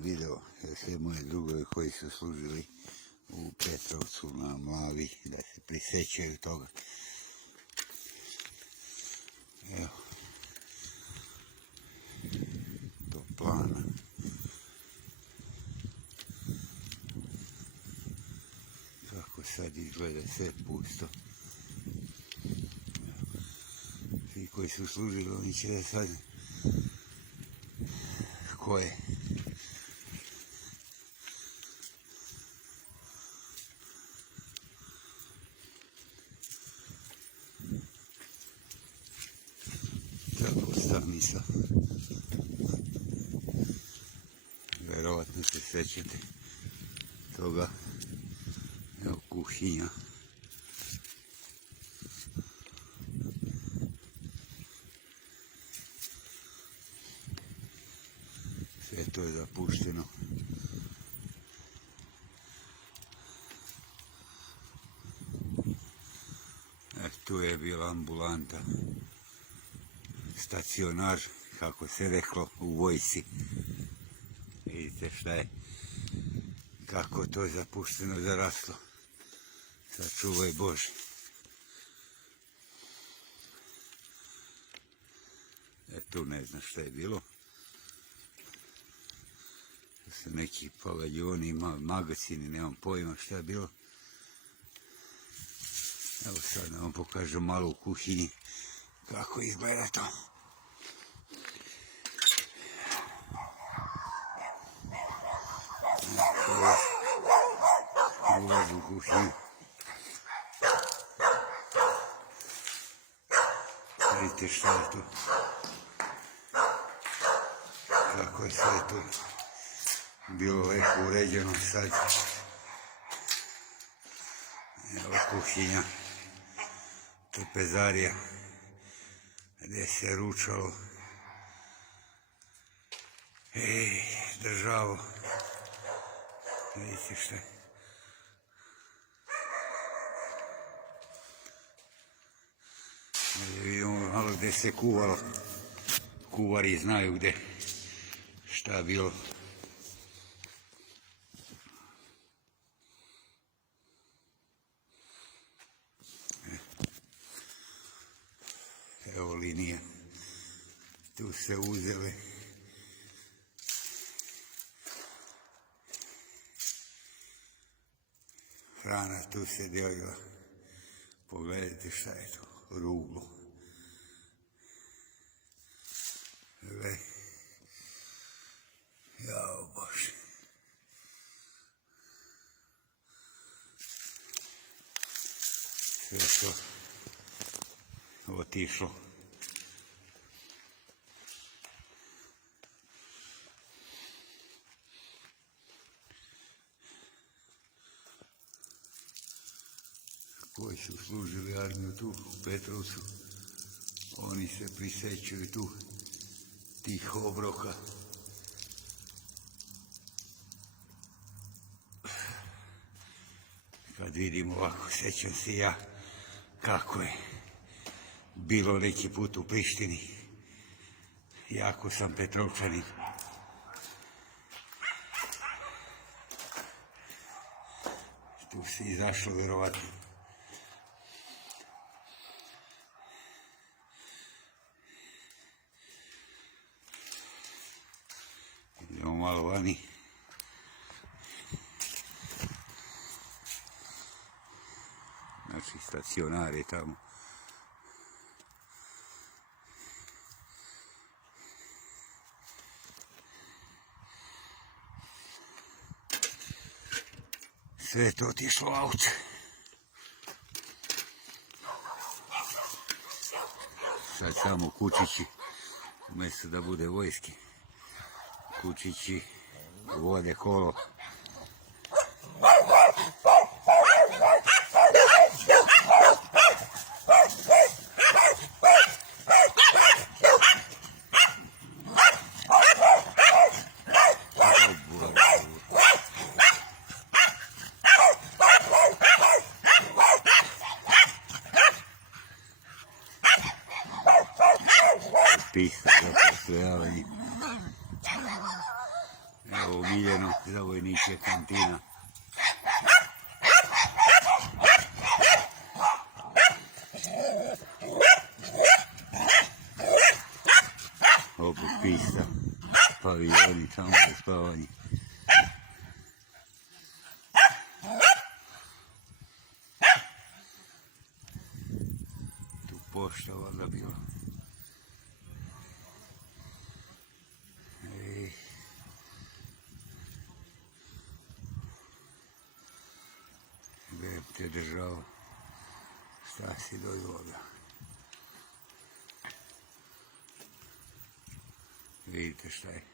sam video sve moje drugove koji su služili u Petrovcu na Mlavi, da se prisjećaju toga. Evo, do plana. Kako sad izgleda, sve pusto. Svi koji su služili, oni će da sad ko je. Tako stanica. Verovatno se sjećate toga. Evo kuhinja. Sve to je zapušteno. Tu je bila ambulanta. Stacionar, kako se reklo u vojsci. Vidite šta je, kako to je zapušteno, zaraslo. Sačuvaj Bože. Tu ne znam šta je bilo. Tu su neki pavaljoni, magazini, nemam pojma šta je bilo. Evo sad vam pokažem malo u kuhinji kako izgleda to. Ulaz u kuhinju. Vidite šta je tu. Kako je sve tu bilo lepo uređeno sad. Evo kuhinja, trpezarija, gdje se ručalo. Državo. Vidite šta je. Vidimo malo gdje se kuvalo. Kuvari znaju gdje šta je bilo. Evo linija. Tu se uzele. Hrana tu se dijelila. Pogledajte šta je to. Ruglo. Jao Bože. Sve to otišlo. Koji su služili armiju tu u Petrovcu, oni se prisjećaju tu tih obroka. Kad vidim ovako, sjećam se ja kako je bilo neki put u Prištini. Jako sam Petrovčanin. Tu se izašlo vjerovatno. Idemo malo vani. Znači stacionar je tamo. Sve je to otišlo u auto. Sad samo kučići, umjesto da bude vojski. Kučići vode kolo. Pisa za postrojavanje. Evo omiljeno za vojnike kantina. Opet pista, paviljoni tamo za spavanje. Tu pošta valjda bila. Gdje te držao, šta si dojvoga. Vidite šta je.